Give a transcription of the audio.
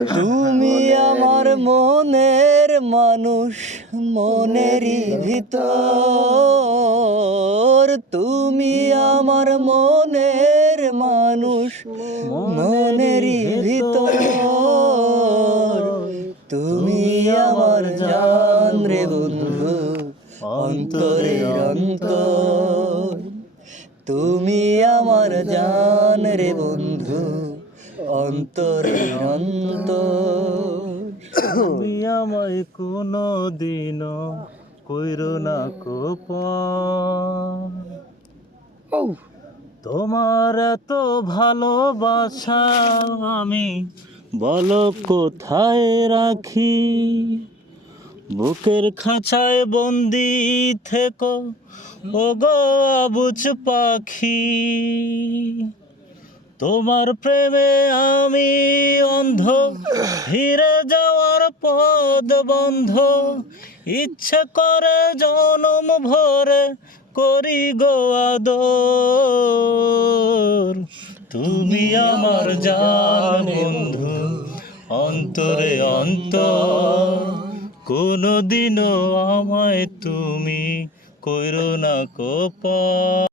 তুমি আমার মনের মানুষ, মনেরই ভিতর। তুমি আমার মনের মানুষ, মনেরই ভিতর। তুমি আমার জান রে বন্ধু, অন্তরের অন্তর। তুমি আমার জান রে বন্ধু, অন্তরের অন্তর। তুমি আমায় কোনো দিনও কইরো না কোপন। তোমার এত ভালোবাসা আমি বলো কোথায় রাখি। বুকের খাঁচায় বন্দি থেকো ওগো আবুজ পাখি। তোমার প্রেমে আমি অন্ধ, ফিরে যাওয়ার পথ বন্ধ। ইচ্ছে করে জনম ভরে করি গো আদর। তুমি আমার জান বন্ধু, অন্তরে অন্তর। কোনোদিনও আমায় তুমি কইরো না কোপন।